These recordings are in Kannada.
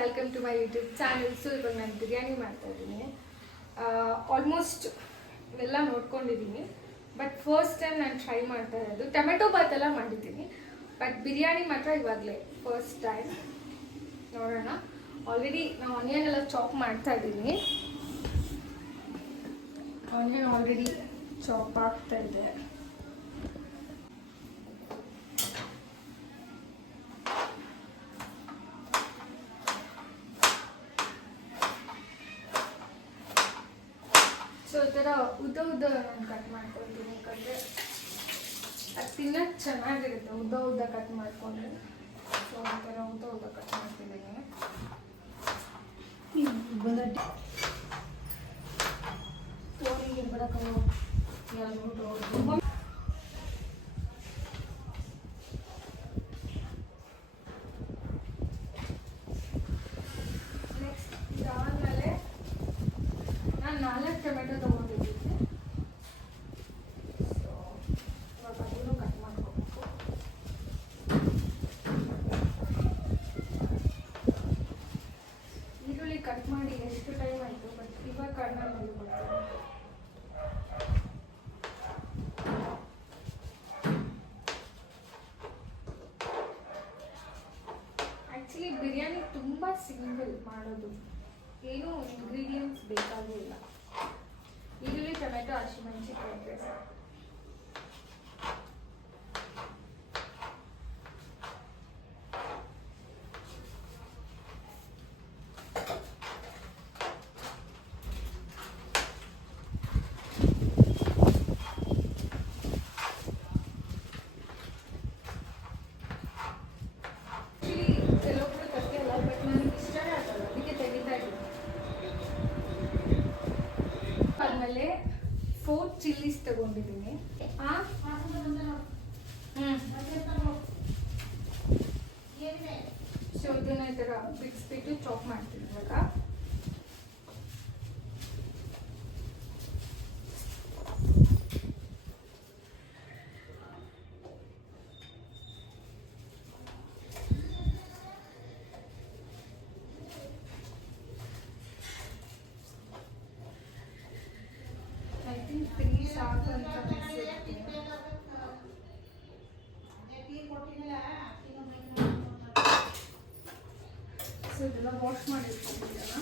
Welcome to my YouTube channel. So ಇವಾಗ ನಾನು ಬಿರಿಯಾನಿ ಮಾಡ್ತಾ ಇದ್ದೀನಿ. ಆಲ್ಮೋಸ್ಟ್ ಎಲ್ಲ ನೋಡ್ಕೊಂಡಿದ್ದೀನಿ, ಬಟ್ ಫಸ್ಟ್ ಟೈಮ್ ನಾನು ಟ್ರೈ ಮಾಡ್ತಾ ಇರೋದು. ಟೊಮೆಟೊ ಬಾತ್ ಎಲ್ಲ ಮಾಡಿದ್ದೀನಿ, ಬಟ್ ಬಿರಿಯಾನಿ ಮಾತ್ರ ಇವಾಗಲೇ ಫಸ್ಟ್ ಟೈಮ್. ನೋಡೋಣ. ಆಲ್ರೆಡಿ ನಾನು ಆನಿಯನ್ ಎಲ್ಲ ಚಾಪ್ ಮಾಡ್ತಾ ಇದ್ದೀನಿ. ಆನಿಯನ್ ಆಲ್ರೆಡಿ ಚಾಪ್ ಆಗ್ತಾ ಇದೆ. ಸೊ ಈ ಥರ ಉದ್ದ ನಾನು ಕಟ್ ಮಾಡ್ಕೊಳ್ತೀನಿ, ಯಾಕಂದರೆ ಅದು ತಿನ್ನೋಕ್ಕೆ ಚೆನ್ನಾಗಿರುತ್ತೆ ಉದ್ದ ಕಟ್ ಮಾಡಿಕೊಂಡ್ರೆ. ಸೊ ಈ ಥರ ಉದ್ದ ಕಟ್ ಮಾಡ್ತಿದ್ದೀನಿ. ನೆಕ್ಸ್ಟ್ ಇದಾದಮೇಲೆ ನಾನು 4 ಟೊಮೆಟೊ ತೊಗೊಂಡಿದ್ದೀನಿ. ಸೊ ಇವಾಗ ಅದನ್ನು ಕಟ್ ಮಾಡ್ಕೋಬೇಕು. ಈರುಳ್ಳಿ ಕಟ್ ಮಾಡಿ ಎಷ್ಟು ಟೈಮ್ ಆಯಿತು, ಬಟ್ ಇವಾಗ ಕಡಿಮೆ ಮಾಡಿಬಿಡ್ತೀನಿ. ಆ್ಯಕ್ಚುಲಿ ಬಿರಿಯಾನಿ ತುಂಬ ಸಿಂಪಲ್ ಮಾಡೋದು, ಏನೂ ಇಂಗ್ರೀಡಿಯೆಂಟ್ಸ್ ಬೇಕಾಗೇ ಇಲ್ಲ. ಈರುಳ್ಳಿ, ಟೊಮೆಟೊ, ಹಸಿಮೆಣಸಿನಕಾಯಿ ಇದ್ರೆ ಸಾಕು. ಕೆಲವೊಬ್ರು ತಪ್ಪಲ್ಲ, ಬಟ್ ನನಗೆ ಇಷ್ಟನೇ ಆಗಲ್ಲ, ಅದಕ್ಕೆ ತೆಗಿತಾ ಇದ್ದೀನಿ. ಆದಮೇಲೆ 4 ಚಿಲ್ಲೀಸ್ ತಗೊಂಡಿದ್ದೀನಿ. ಸೊ ಇದನ್ನ ಈ ಥರ ಬಿಡಿಸ್ಬಿಟ್ಟು ಚಾಪ್ ಮಾಡ್ತೀನಿ ಇವಾಗ. ಐ ಥಿಂಕ್ 3 ಸಾಕು ಅಂತ ಅನಿಸುತ್ತೆ. ಸೊ ಇದೆಲ್ಲ ವಾಶ್ ಮಾಡಿಟ್ಕೊಂಡಿದ್ದೀರ.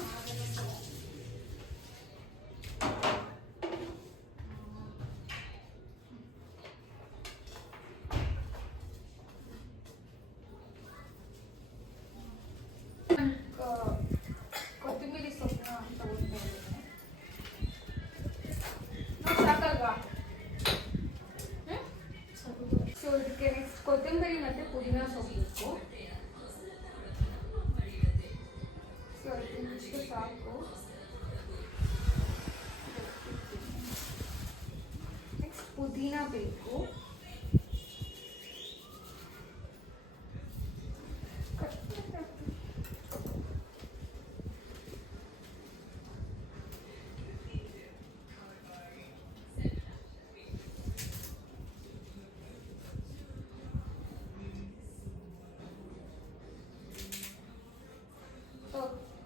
ಕೊತ್ತಂಬರಿ ಸೊಪ್ಪನ್ನ ತಗೊಳ್ತಾ ಇದ್ದೀನಿ. ಸಾಕಲ್ವಾ? ಸೊ ಇದಕ್ಕೆ ನೆಕ್ಸ್ಟ್ ಕೊತ್ತಂಬರಿ ಮತ್ತು ಪುದೀನ ಸೊಪ್ಪು ಬೇಕು. ಸೊ ಇಷ್ಟು ಸಾಕು. ನೆಕ್ಸ್ಟ್ ಪುದೀನ ಬೇಕು.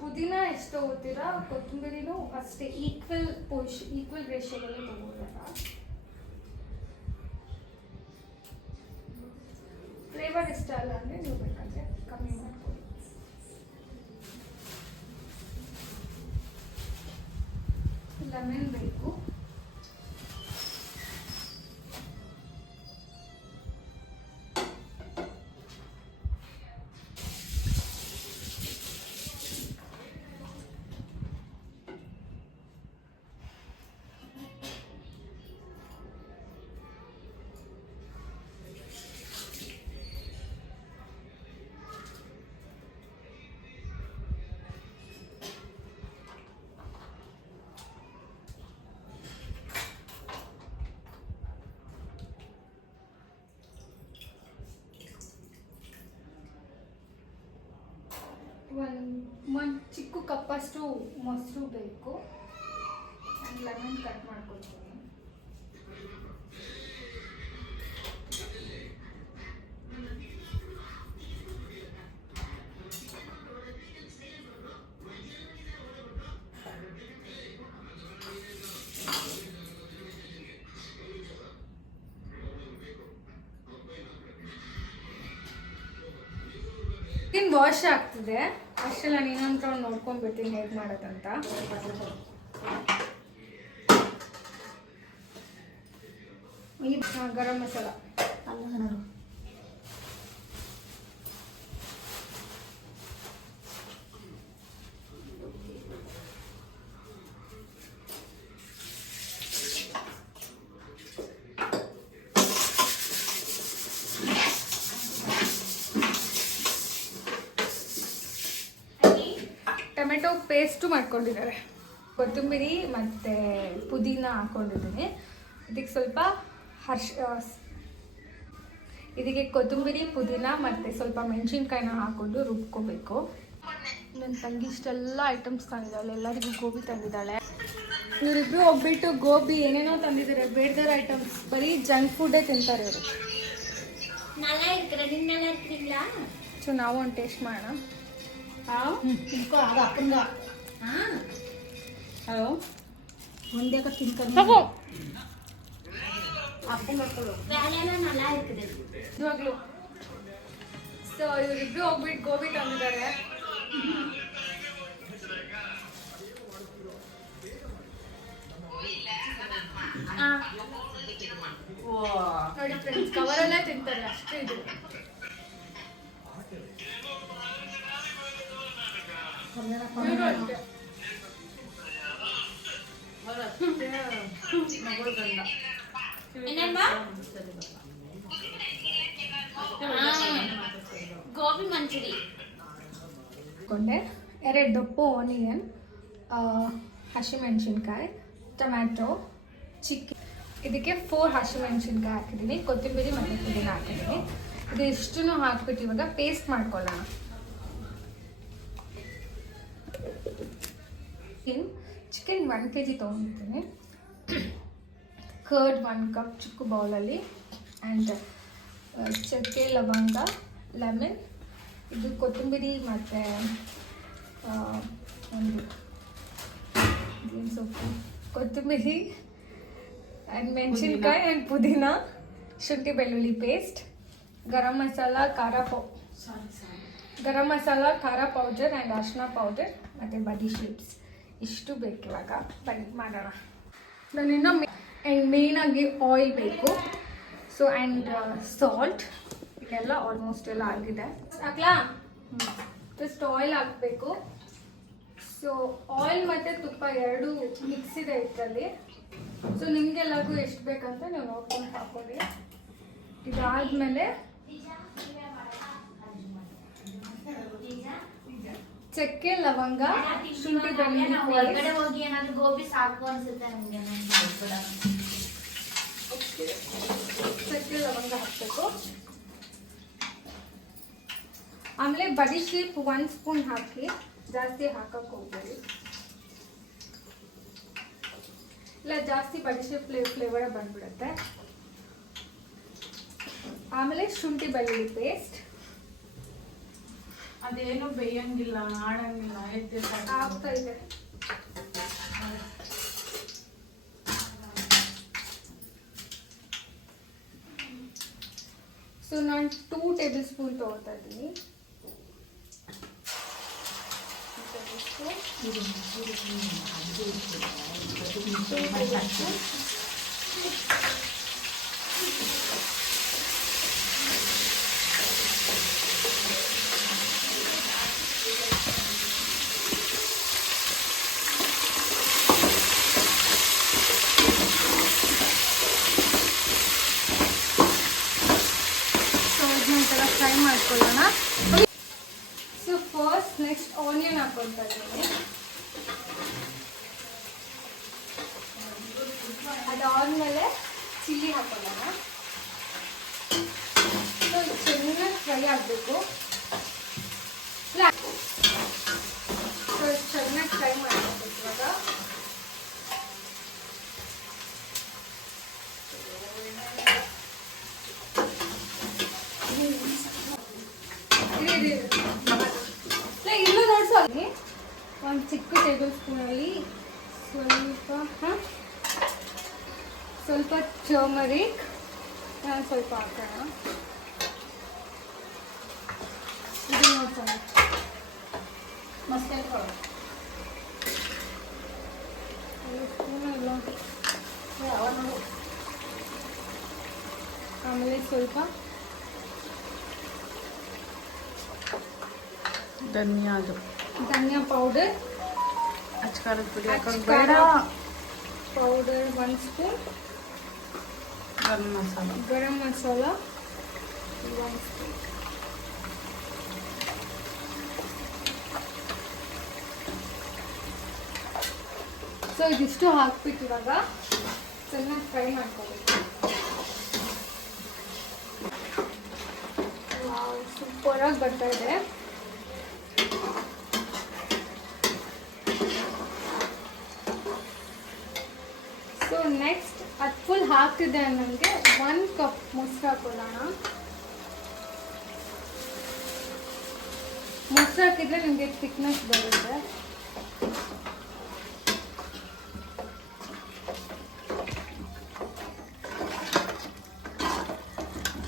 ಪುದೀನ ಎಷ್ಟು ತಗೋತೀರಾ, ಕೊತ್ತಂಬರಿನೂ ಅಷ್ಟೇ ಈಕ್ವಲ್ ರೇಷಿಯೋದಲ್ಲೇ ತಗೋಬೇಕಾ. ಫ್ಲೇವರ್ ಇಷ್ಟ ಅಲ್ಲ ಅಂದರೆ ನೀವು ಬೇಕಾದರೆ ಕಮ್ಮಿ ಮಾಡ್ಕೊಳ್ಳಿ. ಲೆಮನ್ ಬೇಕು. ಒಂದು ಚಿಕ್ಕ ಕಪ್ಪಷ್ಟು ಮೊಸರು ಬೇಕು. ಲೆಮನ್ ಕಟ್ ಮಾಡ್ಕೊಳ್ತೀನಿ. ಇನ್ನು ವಾಶ್ ಆಗ್ತಿದೆ ಅಷ್ಟೆಲ್ಲ ನೀನಂತ ನೋಡ್ಕೊಂಡ್ಬಿಡ್ತೀನಿ ಹೇಗೆ ಮಾಡೋದಂತ. ಈ ಗರಂ ಮಸಾಲ ಟೊಮೆಟೊ ಪೇಸ್ಟು ಮಾಡ್ಕೊಂಡಿದ್ದಾರೆ. ಕೊತ್ತಂಬರಿ ಮತ್ತು ಪುದೀನ ಹಾಕ್ಕೊಂಡಿದ್ದೀನಿ. ಇದಕ್ಕೆ ಸ್ವಲ್ಪ ಇದಕ್ಕೆ ಕೊತ್ತಂಬರಿ ಪುದೀನ ಮತ್ತು ಸ್ವಲ್ಪ ಮೆಣಸಿನ್ಕಾಯಿನ ಹಾಕ್ಕೊಂಡು ರುಬ್ಕೋಬೇಕು. ನನ್ನ ತಂಗಿ ಇಷ್ಟೆಲ್ಲ ಐಟಮ್ಸ್ ತಂದಿದ್ದಾಳೆ, ಎಲ್ಲರಿಗೂ ಗೋಬಿ ತಂದಿದ್ದಾಳೆ. ಇವರಿಬ್ರು ಹೋಗ್ಬಿಟ್ಟು ಗೋಬಿ ಏನೇನೋ ತಂದಿದ್ದಾರೆ, ಬೇಡದರ ಐಟಮ್ಸ್, ಬರೀ ಜಂಕ್ ಫುಡ್ಡೇ ತಿಂತಾರೆ ಇವರು. ಸೊ ನಾವು ಒಂದು ಟೇಸ್ಟ್ ಮಾಡೋಣ. ಇವಾಗ್ಲೂ ಸೊ ಇವರಿಬ್ರು ಹೋಗ್ಬಿಟ್ಟು ಗೋಬಿ ತಂದಿದ್ದಾರೆ. ನೋಡಿ ಫ್ರೆಂಡ್ಸ್, ಕವರಲ್ಲೇ ತಿಂತಾರೆ ಅಷ್ಟೇ. ಇದು ಗೋಬಿ ಮಂಚೂರಿ ಕೊಂಡೆ 2 ದಪ್ಪು ಆನಿಯನ್, ಹಸಿಮೆಣಸಿನ್ಕಾಯಿ, ಟೊಮ್ಯಾಟೊ, ಚಿಕ್ಕಿ. ಇದಕ್ಕೆ 4 ಹಸಿಮೆಣಸಿನ್ಕಾಯಿ ಹಾಕಿದ್ದೀನಿ, ಕೊತ್ತಂಬರಿ ಮತ್ತು ಪುದೀನ ಹಾಕಿದ್ದೀನಿ. ಇದು ಇಷ್ಟನ್ನು ಹಾಕ್ಬಿಟ್ಟು ಇವಾಗ ಪೇಸ್ಟ್ ಮಾಡ್ಕೊಳ್ಳೋಣ. ಚಿಕನ್ 1 kg ತೊಗೊಂಡಿದ್ದೀನಿ. ಕರ್ಡ್ 1 ಕಪ್ ಚಿಕ್ಕ ಬೌಲಲ್ಲಿ, ಆ್ಯಂಡ್ ಚಕ್ಕೆ, ಲವಂಗ, ಲೆಮನ್, ಇದು ಕೊತ್ತಂಬರಿ ಮತ್ತು ಒಂದು ಏನು ಸೊಪ್ಪು, ಕೊತ್ತಂಬರಿ ಆ್ಯಂಡ್ ಮೆಣಸಿನ್ಕಾಯಿ ಆ್ಯಂಡ್ ಪುದೀನ, ಶುಂಠಿ ಬೆಳ್ಳುಳ್ಳಿ ಪೇಸ್ಟ್, ಗರಂ ಮಸಾಲ, ಖಾರ ಪೌಡರ್ ಆ್ಯಂಡ್ ಅರಿಶಿನ ಪೌಡರ್ ಮತ್ತು ಬಡಿ ಶೀಟ್ಸ್. ಇಷ್ಟು ಬೇಕು. ಇವಾಗ ಬನ್ನಿ ಮಾಡೋಣ. ನಾನಿನ್ನು ಮೇಯ್ನಾಗಿ ಆಯಿಲ್ ಬೇಕು. ಸೊ ಆ್ಯಂಡ್ ಸಾಲ್ಟ್, ಇದೆಲ್ಲ ಆಲ್ಮೋಸ್ಟ್ ಎಲ್ಲ ಆಗಿದೆ. ಹಾಕ್ಲಾ? ಜಸ್ಟ್ ಆಯಿಲ್ ಹಾಕಬೇಕು. ಸೊ ಆಯಿಲ್ ಮತ್ತು ತುಪ್ಪ 2 ಮಿಕ್ಸ್ ಇದೆ ಇದರಲ್ಲಿ. ಸೊ ನಿಮಗೆಲ್ಲರಿಗೂ ಎಷ್ಟು ಬೇಕಂತ ನೀವು ನೋಡ್ಕೊಂಡು ಹಾಕ್ಕೊಳ್ಳಿ. ಇದಾದಮೇಲೆ ಚಕ್ಕೆ, ಲವಂಗ, ಶುಂಠಿ ಬೆಳ್ಳುಳ್ಳಿ ಹೊರಗಡೆ ಹೋಗಿ ಏನಾದ್ರು ಗೋಬಿ ಸಾಕು ಅನ್ಸುತ್ತೆ ನಮಗೆ. ಚಕ್ಕೆ, ಲವಂಗ ಹಾಕಬೇಕು. ಆಮೇಲೆ ಬಡಿ ಶೀಪ್ 1 ಸ್ಪೂನ್ ಹಾಕಿ, ಜಾಸ್ತಿ ಹಾಕಕ್ಕೆ ಹೋಗ್ಬೇಡಿ. ಇಲ್ಲ ಜಾಸ್ತಿ ಬಡಿ ಶೀಪ್ ಫ್ಲೇವರ್ ಬಂದ್ಬಿಡುತ್ತೆ. ಆಮೇಲೆ ಶುಂಠಿ ಬೆಳ್ಳುಳ್ಳಿ ಪೇಸ್ಟ್. ಅದೇನು ಬೇಯಂಗಿಲ್ಲ, ಆಡಂಗಿಲ್ಲ, ಆಗ್ತಾ ಇದೆ. ಸೊ ನಾನು 2 ಟೇಬಲ್ ಸ್ಪೂನ್ ತೊಗೊಳ್ತಾ ಇದ್ದೀನಿ. ಫ್ರೈ ಮಾಡ್ಕೊಳ್ಳೋಣ. ಸೊ ಫಸ್ಟ್ ನೆಕ್ಸ್ಟ್ ಆನಿಯನ್ ಹಾಕೊಳ್ತಾ ಇದ್ದೀನಿ. ಅದಾದ್ಮೇಲೆ ಚಿಲ್ಲಿ ಹಾಕೊಳ್ಳೋಣ. ಸೊ ಚೆನ್ನಾಗಿ ಫ್ರೈ ಆಗಬೇಕು. ಸೊ ಚೆನ್ನಾಗಿ ಫ್ರೈ ಮಾಡಬೇಕು ಇವಾಗ. ಇಲ್ಲೂ ನೋಡ್ಸೋ, ಒಂದು ಚಿಕ್ಕ ಟೇಬಲ್ ಸ್ಪೂನಲ್ಲಿ ಸ್ವಲ್ಪ ಟರ್ಮರಿಕ್ ಸ್ವಲ್ಪ ಹಾಕೋಣ. ಇದು ನೋಡ್ತಾರೆ ಮಸ್ತ್ ಹಾಕೊಳ್ಳೋ. ಸ್ಪೂನ್ ಇಲ್ಲ. ಯಾವ ನೋಡು. ಆಮೇಲೆ ಸ್ವಲ್ಪ ಧನಿಯಾ ಪೌಡರ್, ಅಚ್ಕಾರದ ಪುಡಿ ಹಾಕೊಂಡು ಅಚ್ಕಾರದ ಬೇಡ. Powder 1 spoon, garam masala 1 spoon. So ಇದಿಷ್ಟು ಹಾಕ್ಬಿಟ್ಟು ಇವಾಗ ಚೆನ್ನಾಗಿ ಫ್ರೈ ಮಾಡ್ಕೋಬೇಕು. ಸೂಪರಾಗಿ ಬರ್ತಾ ಇದೆ. ಸೊ ನೆಕ್ಸ್ಟ್ ಅದು ಫುಲ್ ಹಾಕ್ತಿದ್ದೆ ನನಗೆ 1 ಕಪ್ ಮೊಸರು ಹಾಕೊಳ್ಳೋಣ. ಮೊಸರು ಹಾಕಿದ್ರೆ ನಿಮಗೆ ಥಿಕ್ನೆಸ್ ಬರುತ್ತೆ.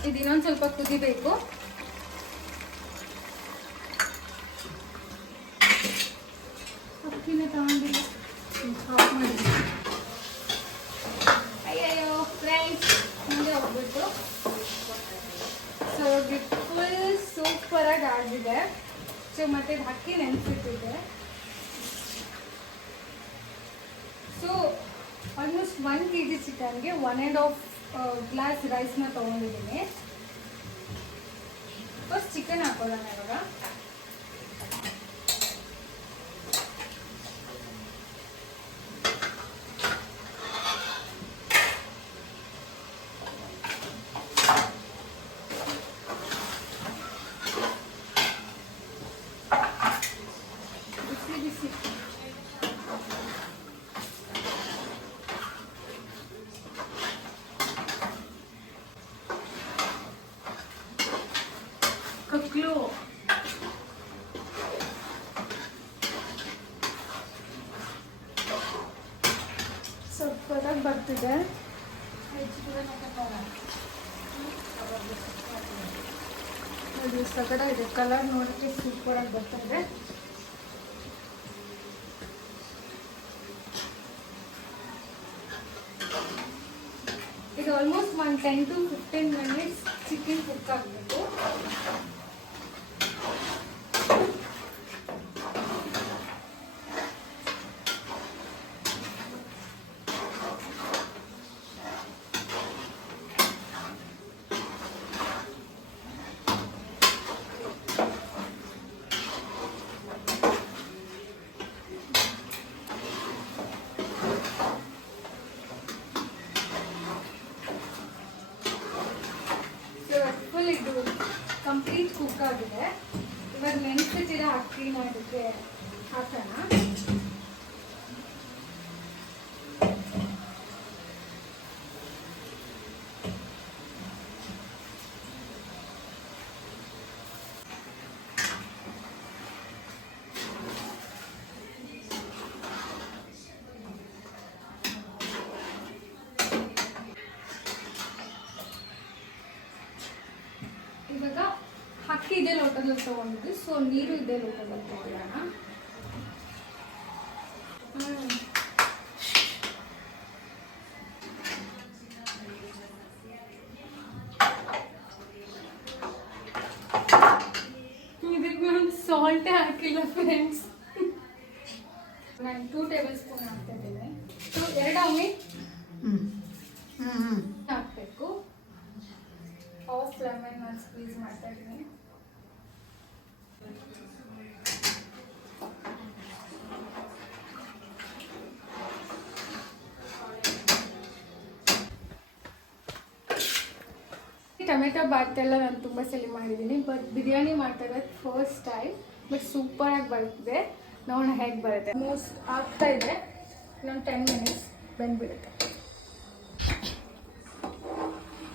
ಇದು ಇನ್ನೊಂದು ಸ್ವಲ್ಪ ಕುದಿಬೇಕು. ಅಕ್ಕಿನ ತಗೊಂಡಿಲ್ಲ, ಆಫ್ ಮಾಡಿದ್ದೀನಿ. ಅಯ್ಯಯ್ಯೋ ಫ್ರೆಂಡ್ಸ್, ಮುಂದೆ ಹೋಗ್ಬಿಟ್ಟು. ಸೊ ಫುಲ್ ಸೂಪರಾಗಿ ಆಗಿದೆ. ಸೊ ಮತ್ತೆ ಇದು ಅಕ್ಕಿ ನೆನೆಸಿಟ್ಟಿದ್ದೆ. ಸೊ ಆಲ್ಮೋಸ್ಟ್ 1 kg ಚಿಕನ್ಗೆ 1.5 ಗ್ಲಾಸ್ ರೈಸ್ನ ತೊಗೊಂಡಿದ್ದೀನಿ. ಫಸ್ಟ್ ಚಿಕನ್ ಹಾಕೊಳ್ಳೋಣ ಇವಾಗ. ಬಿಸಿ ಬಿಸಿ ಕಕ್ಲು. ಸೂಪರಾಗಿ ಬರ್ತಿದೆ. ಅದು ಸಗಡ ಇದೆ, ಕಲರ್ ನೋಡೋಕ್ಕೆ ಸೂಪರಾಗಿ ಬರ್ತಿದೆ. ಇದು almost 10 to 15 minutes chicken cook ಆಗಬೇಕು. ಫುಲ್ ಇದು ಕಂಪ್ಲೀಟ್ ಕುಕ್ ಆಗಿದೆ. ಇವಾಗ ನೆನೆಸಿಟ್ಟಿರೋ ಅಕ್ಕಿನ ಅದಕ್ಕೆ ಹಾಕೋಣ. ಇವಾಗ ಅಕ್ಕಿ ಇದೇ ಲೋಟದಲ್ಲಿ ತೊಗೊಂಡಿದ್ವಿ. ಸೊ ನೀರು ಇದೇ ಲೋಟದಲ್ಲಿ ತೊಗೊಳ್ಳೋಣ. ಇದಕ್ಕೆ ನಾನು ಸಾಲ್ಟೇ ಹಾಕಿಲ್ಲ ಫ್ರೆಂಡ್ಸ್. ನಾನು 2 ಟೇಬಲ್ ಸ್ಪೂನ್ ಹಾಕ್ತಾ ಇದ್ದೀನಿ. ಸೊ 2 ಆಮ್ಲೆಟ್ ಹಾಕಬೇಕು. ಹಾಫ್ ಲೆಮನ್ ನಾನು ಸ್ಕ್ವೀಸ್ ಮಾಡ್ತಾ ಇದ್ದೀನಿ. ಟೊಮೆಟೊ ಬಾತ್ ಎಲ್ಲ ನಾನು ತುಂಬ ಸಲ ಮಾಡಿದ್ದೀನಿ, ಬಟ್ ಬಿರಿಯಾನಿ ಮಾಡ್ತಾ ಇರೋದು ಫಸ್ಟ್ ಟೈಮ್. ಬಟ್ ಸೂಪರಾಗಿ ಬರ್ತಿದೆ. ನೋಡೋಣ ಹೇಗೆ ಬರುತ್ತೆ. ಮೋಸ್ಟ್ ಆಗ್ತಾ ಇದೆ. ಇನ್ನೊಂದು 10 ಮಿನಿಟ್ಸ್ ಬಂದುಬಿಡುತ್ತೆ.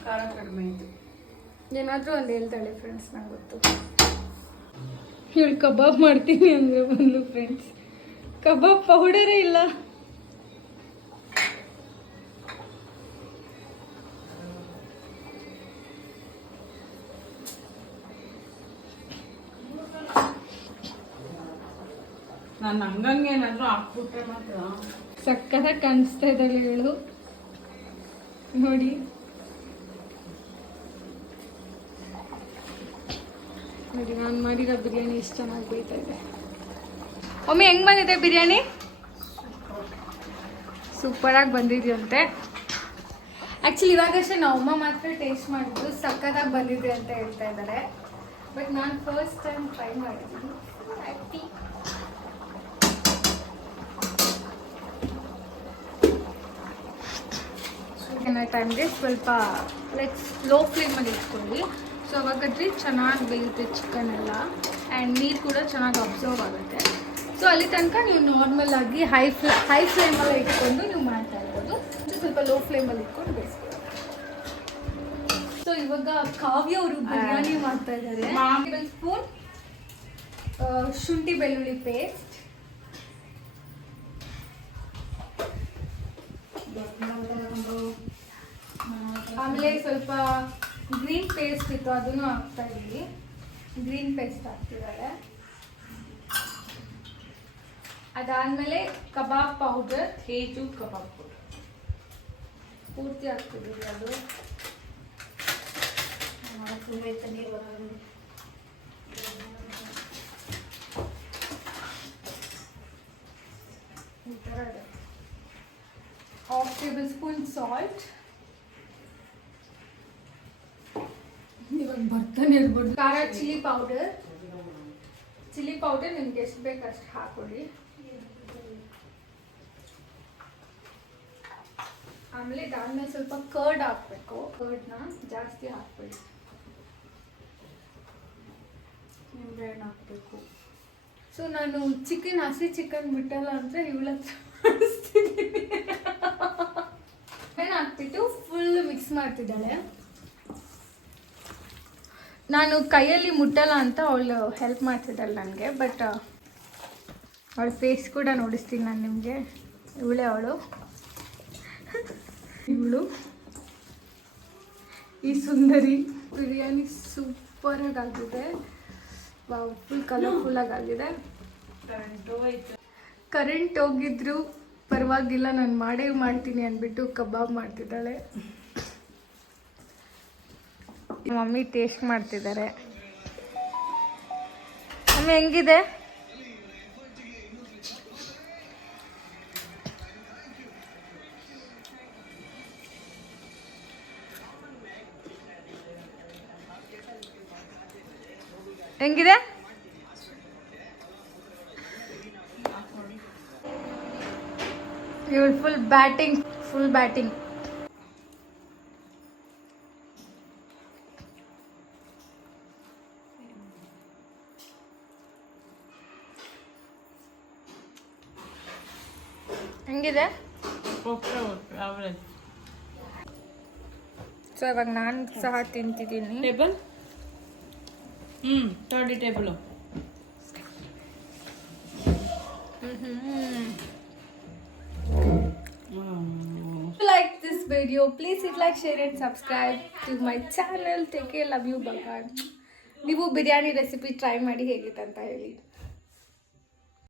ಖಾರ ಕಡಿಮೆ ಆಯಿತು. ಏನಾದರೂ ಒಂದು ಹೇಳ್ತಾಳೆ ಫ್ರೆಂಡ್ಸ್, ನಂಗೆ ಗೊತ್ತು. ಇವಳು ಕಬಾಬ್ ಮಾಡ್ತೀನಿ ಅಂದರೆ ಬಂದು ಫ್ರೆಂಡ್ಸ್, ಕಬಾಬ್ ಪೌಡರೇ ಇಲ್ಲ. ನಾನು ಹಂಗಂಗೆ ಏನಾದರೂ ಹಾಕ್ಬಿಟ್ರೆ ಮಾತ್ರ ಸಕ್ಕತ್ತಾಗಿ ಕಾಣಿಸ್ತಾ ಇದ್ದಾಳೆ ಹೇಳು ನೋಡಿ. ನೋಡಿ ನಾನು ಮಾಡಿರೋ ಬಿರಿಯಾನಿ ಎಷ್ಟು ಚೆನ್ನಾಗಿ ಬೇಯ್ತಾ ಇದೆ. ಒಮ್ಮೆ ಹೆಂಗೆ ಬಂದಿದೆ ಬಿರಿಯಾನಿ? ಸೂಪರಾಗಿ ಬಂದಿದೆಯಂತೆ. ಆ್ಯಕ್ಚುಲಿ ಇವಾಗಷ್ಟೇ ನಾವು ಅಮ್ಮ ಮಾತ್ರ ಟೇಸ್ಟ್ ಮಾಡಿದ್ದು ಸಕ್ಕತ್ತಾಗಿ ಬಂದಿದೆ ಅಂತ ಹೇಳ್ತಾ ಇದ್ದಾರೆ. ಬಟ್ ನಾನು ಫಸ್ಟ್ ಟೈಮ್ ಟ್ರೈ ಮಾಡಿದ್ದೀನಿ. ಹ್ಯಾಪಿ. ಟೈಮ್ಗೆ ಸ್ವಲ್ಪ ಲೈಕ್ ಲೋ ಫ್ಲೇಮಲ್ಲಿ ಇಟ್ಕೊಳ್ಳಿ. ಸೊ ಅವಾಗಾದ್ರೆ ಚೆನ್ನಾಗಿ ಬೇಯುತ್ತೆ ಚಿಕನ್ ಎಲ್ಲ ಆ್ಯಂಡ್ ನೀರು ಕೂಡ ಚೆನ್ನಾಗಿ ಅಬ್ಸರ್ವ್ ಆಗುತ್ತೆ. ಸೊ ಅಲ್ಲಿ ತನಕ ನೀವು ನಾರ್ಮಲ್ ಆಗಿ ಹೈ ಫ್ಲೇಮಲ್ಲಿ ಇಟ್ಕೊಂಡು ನೀವು ಮಾಡ್ತಾ ಇರ್ಬೋದು. ಸ್ವಲ್ಪ ಲೋ ಫ್ಲೇಮಲ್ಲಿ ಇಟ್ಕೊಂಡು ಬೇಯಿಸ್ಕೊಳ್ಳಿ. ಸೊ ಇವಾಗ ಕಾವ್ಯ ಅವರು ಬಿರಿಯಾನಿ ಮಾಡ್ತಾ ಇದ್ದಾರೆ. 1 ಸ್ಪೂನ್ ಶುಂಠಿ ಬೆಳ್ಳುಳ್ಳಿ ಪೇಸ್ಟ್, ಆಮೇಲೆ ಸ್ವಲ್ಪ ಗ್ರೀನ್ ಪೇಸ್ಟ್ ಇತ್ತು ಅದನ್ನು ಹಾಕ್ತಾ ಇದ್ದೀವಿ. ಗ್ರೀನ್ ಪೇಸ್ಟ್ ಹಾಕ್ತಿದ್ದಾರೆ. ಅದಾದಮೇಲೆ ಕಬಾಬ್ ಪೌಡರ್, ಹೇಜು ಕಬಾಬ್ ಪೌಡರ್ ಪೂರ್ತಿ ಹಾಕ್ತಿದ್ದೀವಿ. ಅದು ಈ ಥರ ಇದೆ. 1/2 ಟೇಬಲ್ ಸ್ಪೂನ್ ಸಾಲ್ಟ್. ಇವಾಗ ಬರ್ತಾನೆ ಇರ್ಬೋದು. ಖಾರ ಚಿಲ್ಲಿ ಪೌಡರ್ ನಿಮ್ಗೆ ಎಷ್ಟು ಬೇಕು ಅಷ್ಟು ಹಾಕೊಳ್ಳಿ. ಆಮೇಲೆ ಇದಾದ್ಮೇಲೆ ಸ್ವಲ್ಪ ಕರ್ಡ್ ಹಾಕಬೇಕು. ಕರ್ಡ್ನ ಜಾಸ್ತಿ ಹಾಕ್ಬೇಡಿ. ನಿಂಬೆಹಣ್ಣು ಹಾಕಬೇಕು. ಸೊ ನಾನು ಹಸಿ ಚಿಕನ್ ಬಿಟ್ಟಲ್ಲ ಅಂತ ಇವಳ ಹಾಕ್ಬಿಟ್ಟು ಫುಲ್ ಮಿಕ್ಸ್ ಮಾಡ್ತಿದ್ದಾಳೆ. ನಾನು ಕೈಯಲ್ಲಿ ಮುಟ್ಟಲ್ಲ ಅಂತ ಅವಳು ಹೆಲ್ಪ್ ಮಾಡ್ತಿದ್ದಾಳೆ ನನಗೆ. ಬಟ್ ಅವಳ ಫೇಸ್ ಕೂಡ ನೋಡಿಸ್ತೀನಿ ನಾನು ನಿಮಗೆ. ಇವಳು ಈ ಸುಂದರಿ. ಬಿರಿಯಾನಿ ಸೂಪರಾಗಿ ಆಗಿದೆ. ಫುಲ್ ಕಲರ್ಫುಲ್ಲಾಗಿ ಆಗಿದೆ. ಕರೆಂಟ್ ಹೋಗಿದ್ರು ಪರವಾಗಿಲ್ಲ, ನಾನು ಮಾಡ್ತೀನಿ ಅಂದ್ಬಿಟ್ಟು ಕಬಾಬ್ ಮಾಡ್ತಿದ್ದಾಳೆ. ಮಮ್ಮಿ ಟೇಸ್ಟ್ ಮಾಡ್ತಿದ್ದಾರೆ. ಮಮ್ಮಿ ಹೆಂಗಿದೆ? ಹೆಂಗಿದೆ? ಇವಳು ಫುಲ್ ಬ್ಯಾಟಿಂಗ್. ಹೆಂಗಿದೆ? ಸೊ ಇವಾಗ ನಾನು ಸಹ ತಿಂತಿದ್ದೀನಿ. Table 30 table. Like this video, please hit like, share and subscribe to my channel. Take care, love you, bye. ನೀವು ಬಿರಿಯಾನಿ ರೆಸಿಪಿ ಟ್ರೈ ಮಾಡಿ ಹೇಗಿತ್ತು ಅಂತ ಹೇಳಿ.